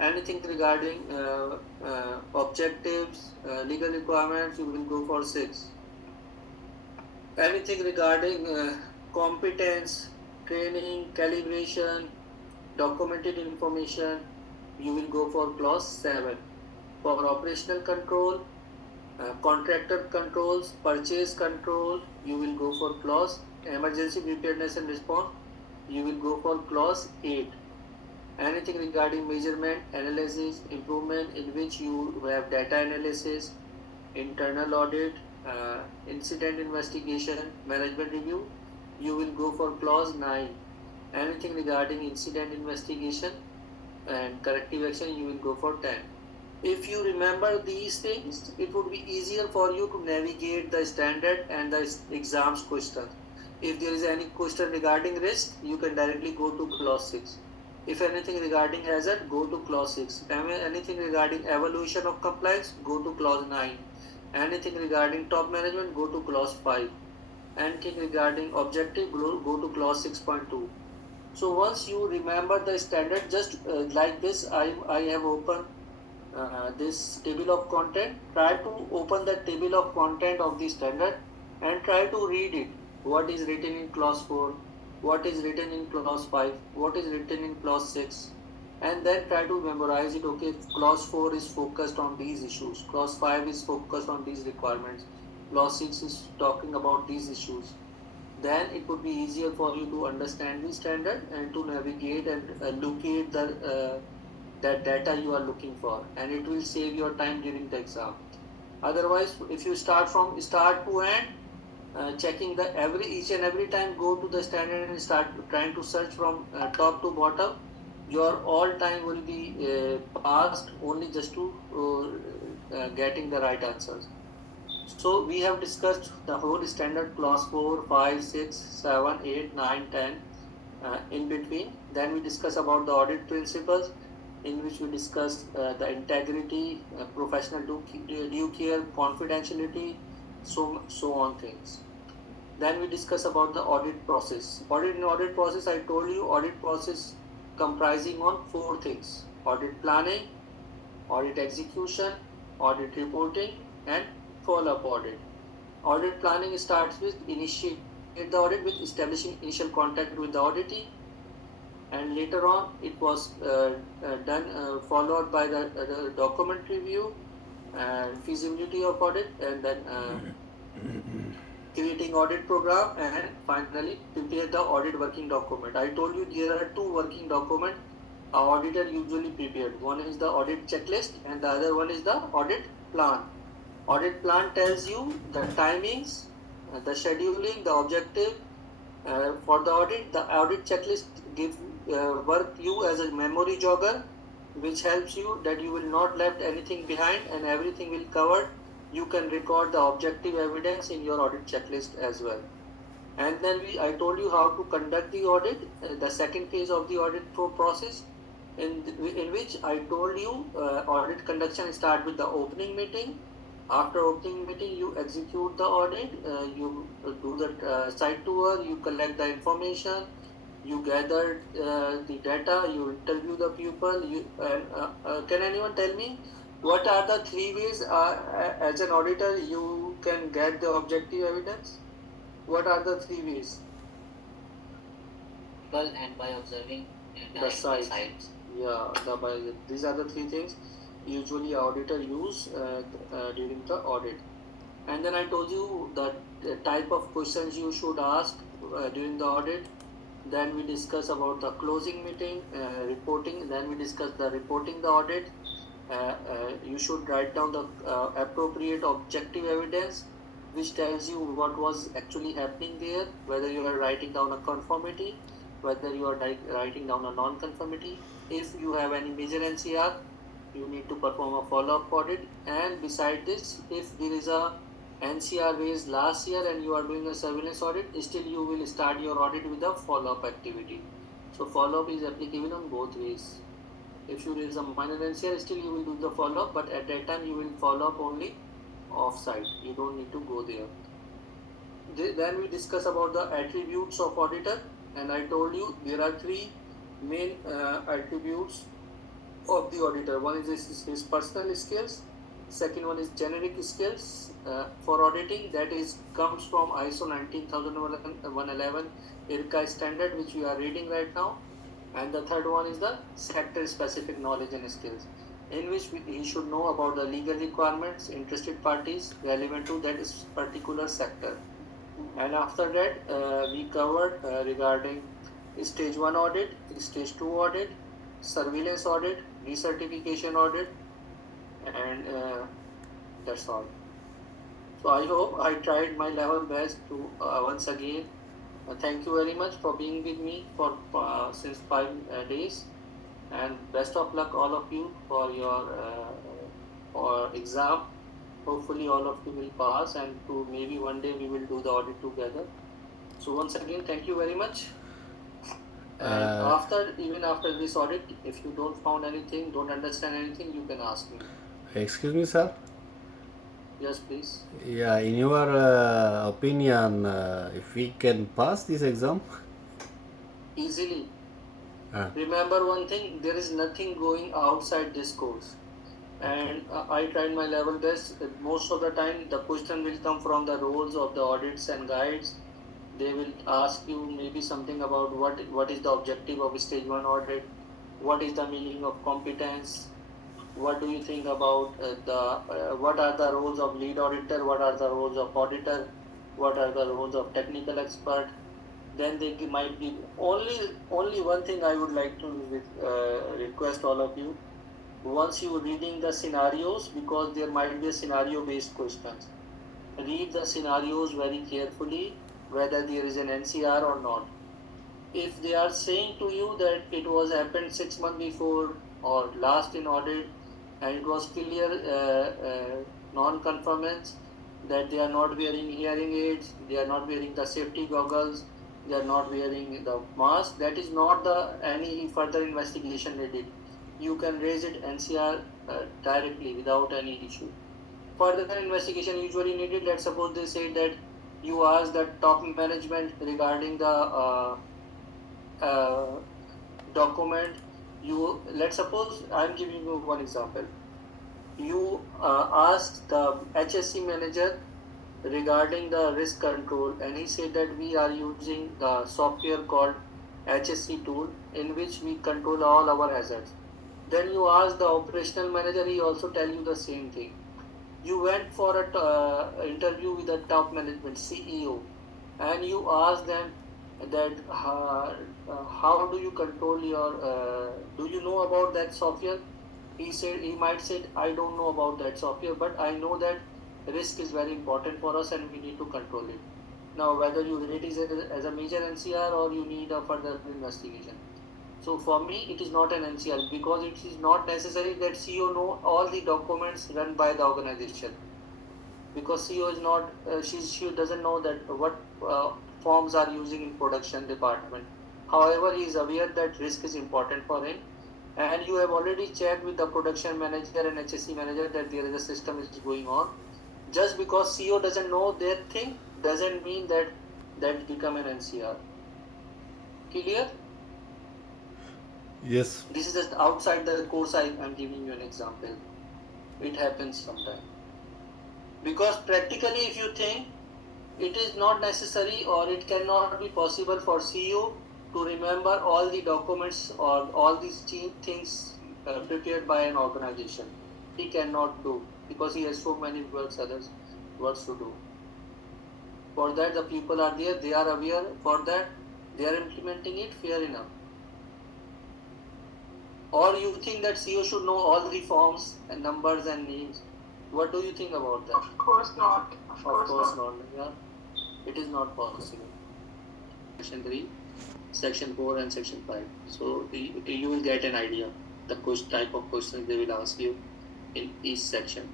Anything regarding objectives, legal requirements, you will go for 6. Anything regarding competence, training, calibration, documented information, you will go for clause 7. For operational control, contractor controls, purchase control, you will go for clause emergency preparedness and response, you will go for clause 8. Anything regarding measurement, analysis, improvement, in which you have data analysis, internal audit, incident investigation, management review, you will go for clause 9. Anything regarding incident investigation and corrective action, you will go for 10. If you remember these things, it would be easier for you to navigate the standard and the exams questions. If there is any question regarding risk, you can directly go to clause 6. If anything regarding hazard, go to clause 6. Anything regarding evaluation of compliance, go to clause 9. Anything regarding top management, go to clause 5. Anything regarding objective, go to clause 6.2. So once you remember the standard, just like this, I have opened this table of content. Try to open the table of content of the standard and try to read it. What is written in clause 4, what is written in clause 5, what is written in clause 6, and then try to memorize it. Okay, clause 4 is focused on these issues, clause 5 is focused on these requirements, clause 6 is talking about these issues. Then it would be easier for you to understand the standard and to navigate and locate that data you are looking for, and it will save your time during the exam. Otherwise, if you start from start to end, checking the each and every time, go to the standard and start trying to search from top to bottom, your all time will be passed only just to getting the right answers. So we have discussed the whole standard clause 4, 5, 6, 7, 8, 9, 10 in between. Then we discuss about the audit principles, in which we discuss the integrity, professional due care, confidentiality, so on things. Then we discuss about the audit process. Audit process, I told you, audit process comprising on 4 things: audit planning, audit execution, audit reporting, and follow-up audit. Audit planning starts with initiate the audit with establishing initial contact with the auditee, and later on it was done followed by the document review and feasibility of audit, and then creating audit program, and finally prepare the audit working document. I told you there are 2 working documents our auditor usually prepared. One is the audit checklist and the other one is the audit plan. Audit plan tells you the timings, the scheduling, the objective for the audit. The audit checklist gives work you as a memory jogger, which helps you that you will not left anything behind and everything will covered. You can record the objective evidence in your audit checklist as well. And then I told you how to conduct the audit, the second phase of the audit process, in which I told you audit conduction start with the opening meeting. After opening meeting, you execute the audit, you do the site tour, you collect the information, you gather the data, you interview the people. Can anyone tell me what are the 3 ways as an auditor you can get the objective evidence? What are the 3 ways? Well, and by observing The sites. Yeah, these are the 3 things usually auditor use during the audit. And then I told you that the type of questions you should ask during the audit. Then we discuss about the closing meeting, reporting. Then we discuss the reporting the audit. You should write down the appropriate objective evidence, which tells you what was actually happening there, whether you are writing down a conformity, whether you are writing down a non-conformity. If you have any major NCR, you need to perform a follow-up audit. And beside this, if there is a NCR raised last year and you are doing a surveillance audit, still you will start your audit with a follow-up activity. So follow-up is applicable on both ways. If you raise a minor NCR, still you will do the follow-up, but at that time you will follow up only off-site. You don't need to go there. Then we discuss about the attributes of auditor, and I told you there are 3 main attributes. of the auditor. One is his personal skills. Second one is generic skills for auditing. That is comes from ISO 19111 IRCA standard, which we are reading right now. And the third one is the sector specific knowledge and skills, in which he should know about the legal requirements, interested parties relevant to that particular sector. And after that, we covered regarding stage 1 audit, stage 2 audit, surveillance audit, recertification audit, and that's all. So I hope I tried my level best to once again thank you very much for being with me for since 5 days, and best of luck all of you for your exam. Hopefully all of you will pass, and to maybe one day we will do the audit together. So once again, thank you very much. And even after this audit, if you don't found anything, don't understand anything, you can ask me. Excuse me, sir. Yes, please. Yeah, in your opinion, if we can pass this exam? Easily. Remember one thing, there is nothing going outside this course. And I tried my level best. Most of the time, the question will come from the roles of the audits and guides. They will ask you maybe something about what is the objective of stage 1 audit, what is the meaning of competence, what do you think about what are the roles of lead auditor, what are the roles of auditor, what are the roles of technical expert. Then they might give only one thing I would like to request all of you. Once you reading the scenarios, because there might be a scenario based questions, read the scenarios very carefully, whether there is an NCR or not. If they are saying to you that it was happened 6 months before or last in audit, and it was clear non-conformance, that they are not wearing hearing aids, they are not wearing the safety goggles, they are not wearing the mask, that is not the any further investigation needed. You can raise it NCR directly without any issue. Further investigation usually needed. Let's suppose they say that you ask the top management regarding the document. Let's suppose I'm giving you one example. You ask the HSC manager regarding the risk control, and he said that we are using the software called HSC tool, in which we control all our assets. Then you ask the operational manager, he also tell you the same thing. You went for a interview with the top management CEO, and you ask them that how do you control your do you know about that software? He might say, I don't know about that software, but I know that risk is very important for us and we need to control it. Now whether you rate it as a major NCR or you need a further investigation. So for me, it is not an NCR, because it is not necessary that CEO know all the documents run by the organization. Because CEO is not, she doesn't know that what forms are using in production department. However, he is aware that risk is important for him, and you have already checked with the production manager and HSC manager that there is a system is going on. Just because CEO doesn't know that thing doesn't mean that become an NCR. Clear? Yes. This is just outside the course. I'm giving you an example. It happens sometimes. Because practically, if you think, it is not necessary or it cannot be possible for CEO to remember all the documents or all these things prepared by an organization. He cannot do, because he has so many works to do. For that, the people are there, they are aware. For that, they are implementing it, fair enough. Or you think that CEO should know all the forms and numbers and names? What do you think about that? Of course not. Of course not. Yeah, it is not possible. Section 3, Section 4 and Section 5. So you will get an idea the type of questions they will ask you in each section.